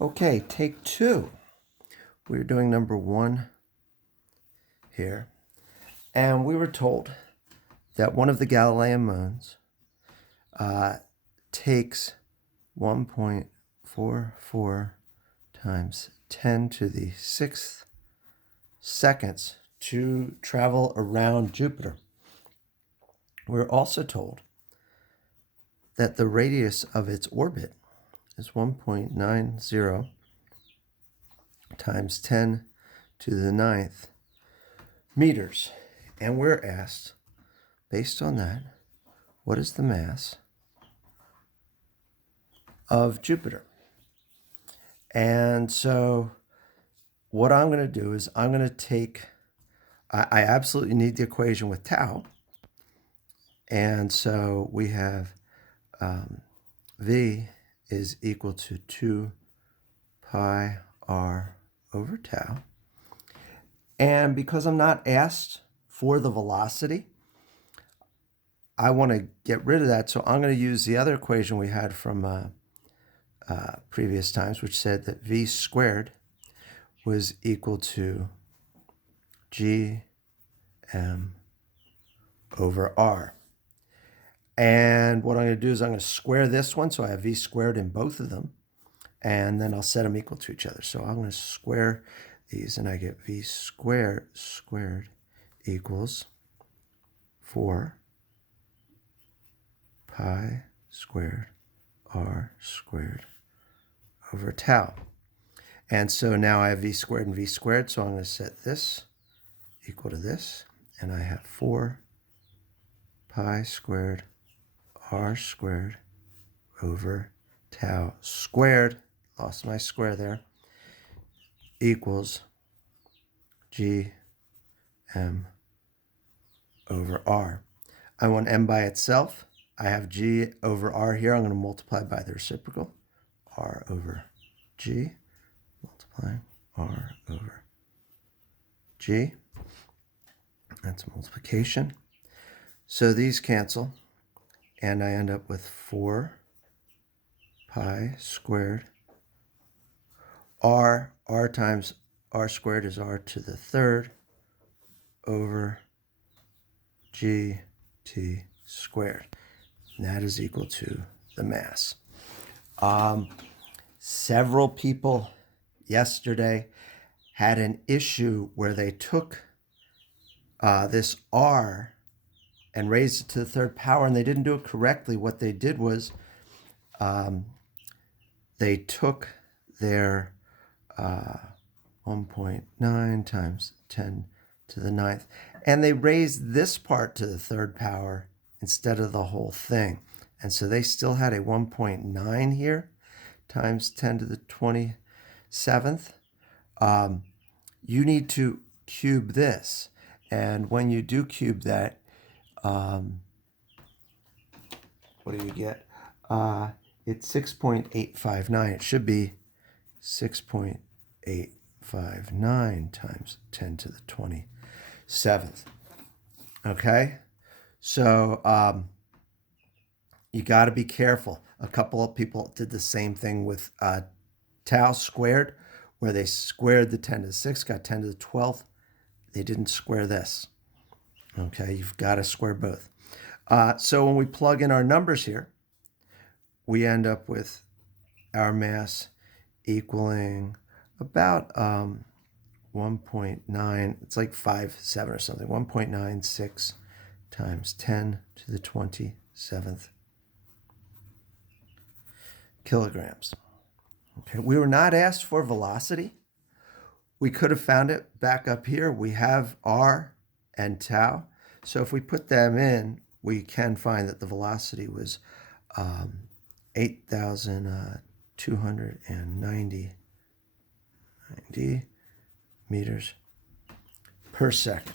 Okay, take two. We're doing number one here. And we were told that one of the Galilean moons takes 1.44 times 10 to the 6th seconds to travel around Jupiter. We're also told that the radius of its orbit is 1.90 times 10 to the 9th meters. And we're asked, based on that, what is the mass of Jupiter? And so what I'm going to do is I'm going to take, I absolutely need the equation with tau. And so we have V is equal to 2 pi r over tau. And because I'm not asked for the velocity, I want to get rid of that. So I'm going to use the other equation we had from previous times, which said that V squared was equal to G M over R. And what I'm going to do is I'm going to square this one, so I have V squared in both of them, and then I'll set them equal to each other. So I'm going to square these, and I get V squared equals 4 pi squared R squared over tau. And so now I have V squared and V squared, so I'm going to set this equal to this, and I have 4 pi squared R squared over tau squared, lost my square there, equals G M over R. I want M by itself. I have G over R here. I'm going to multiply by the reciprocal. R over G, multiplying R over G. That's multiplication. So these cancel, and I end up with 4 pi squared R times R squared is R to the third over GT squared. And that is equal to the mass. Several people yesterday had an issue where they took this R and raised it to the third power, and they didn't do it correctly. What they did was they took their 1.9 times 10 to the 9th, and they raised this part to the third power instead of the whole thing. And so they still had a 1.9 here times 10 to the 27th. You need to cube this. And when you do cube that, what do you get? It's 6.859. It should be 6.859 times 10 to the 27th. Okay? So you got to be careful. A couple of people did the same thing with tau squared, where they squared the 10 to the 6th, got 10 to the 12th. They didn't square this. Okay, you've got to square both. So when we plug in our numbers here, we end up with our mass equaling about 1.9, it's like 5.7 or something, 1.96 times 10 to the 27th kilograms. Okay, we were not asked for velocity. We could have found it back up here. We have R and tau. So if we put them in, we can find that the velocity was 8,290 meters per second.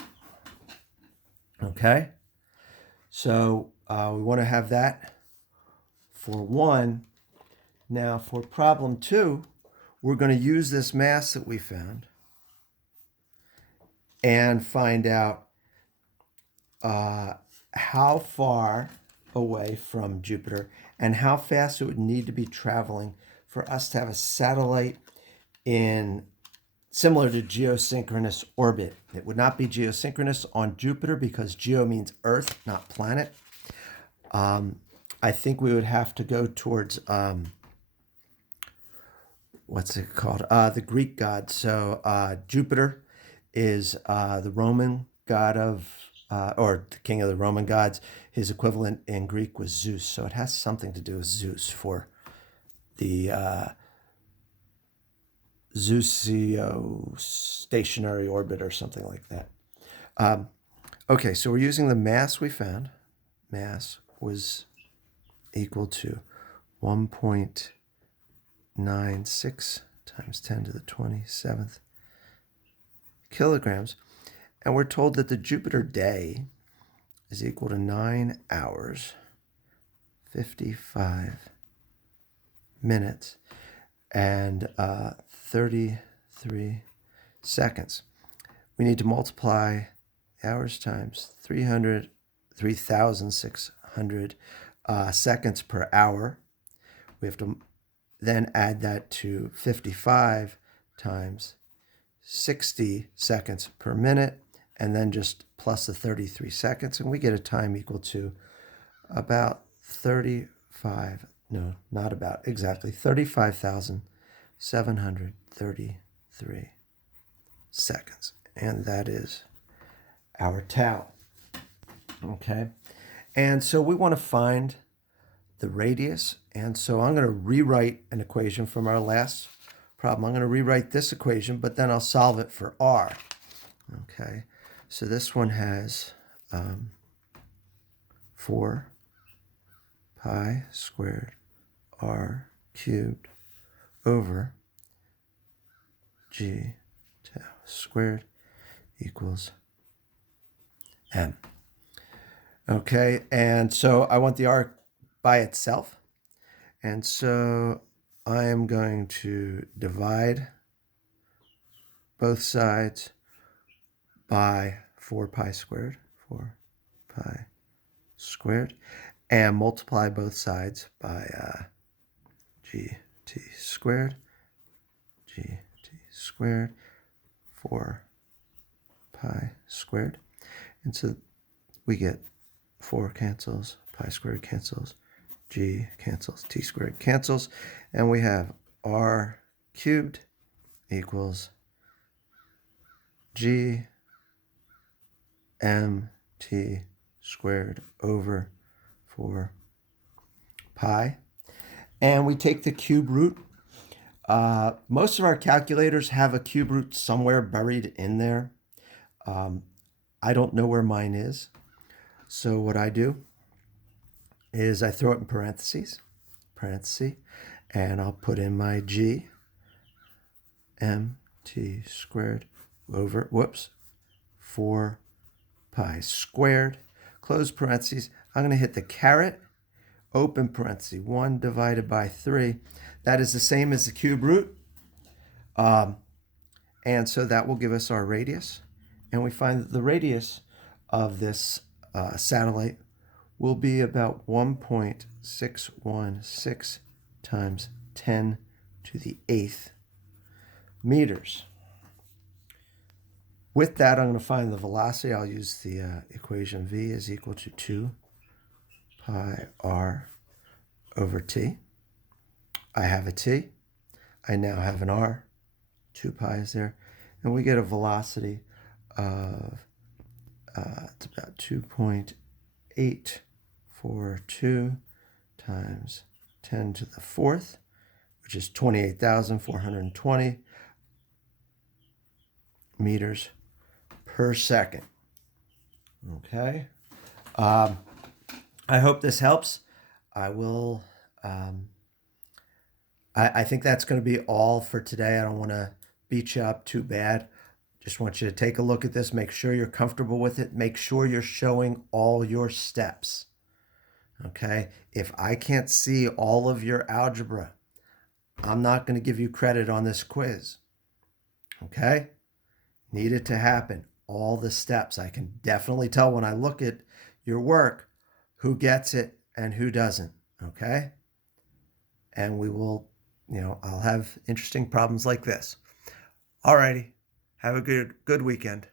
Okay? So we want to have that for 1. Now for problem 2, we're going to use this mass that we found and find out how far away from Jupiter and how fast it would need to be traveling for us to have a satellite in similar to geosynchronous orbit. It would not be geosynchronous on Jupiter because geo means Earth, not planet. I think we would have to go towards what's it called? The Greek god. So Jupiter is the Roman god of, or the king of the Roman gods. His equivalent in Greek was Zeus. So it has something to do with Zeus for the Zeusio-stationary orbit or something like that. Okay, so we're using the mass we found. Mass was equal to 1.96 times 10 to the 27th kilograms. And we're told that the Jupiter day is equal to 9 hours, 55 minutes, and 33 seconds. We need to multiply hours times 3,600 seconds per hour. We have to then add that to 55 times 60 seconds per minute, and then just plus the 33 seconds, and we get a time equal to about 35,733 seconds. And that is our tau. Okay. And so we want to find the radius. And so I'm going to rewrite an equation from our last problem. I'm going to rewrite this equation, but then I'll solve it for r. Okay. So this one has 4 pi squared r cubed over g tau squared equals m. Okay, and so I want the r by itself. And so I am going to divide both sides by 4 pi squared, and multiply both sides by gt squared, 4 pi squared. And so we get 4 cancels, pi squared cancels, g cancels, t squared cancels, and we have r cubed equals g mt squared over 4 pi. And we take the cube root. Most of our calculators have a cube root somewhere buried in there. I don't know where mine is. So what I do is I throw it in parentheses, and I'll put in my g mt squared over, 4 pi squared, close parentheses. I'm going to hit the caret, open parentheses, 1 divided by 3. That is the same as the cube root. And so that will give us our radius. And we find that the radius of this satellite will be about 1.616 times 10 to the 8th meters. With that, I'm going to find the velocity. I'll use the equation v is equal to 2 pi r over t. I have a t. I now have an r. 2 pi is there. And we get a velocity of it's about 2.842 times 10 to the 4th, which is 28,420 meters per second. Okay. I hope this helps. I will. I think that's going to be all for today. I don't want to beat you up too bad. Just want you to take a look at this, make sure you're comfortable with it, make sure you're showing all your steps. Okay? If I can't see all of your algebra, I'm not going to give you credit on this quiz. Okay? Need it to happen. All the steps. I can definitely tell when I look at your work who gets it and who doesn't. Okay? And we will I'll have interesting problems like this. Alrighty. Have a good weekend.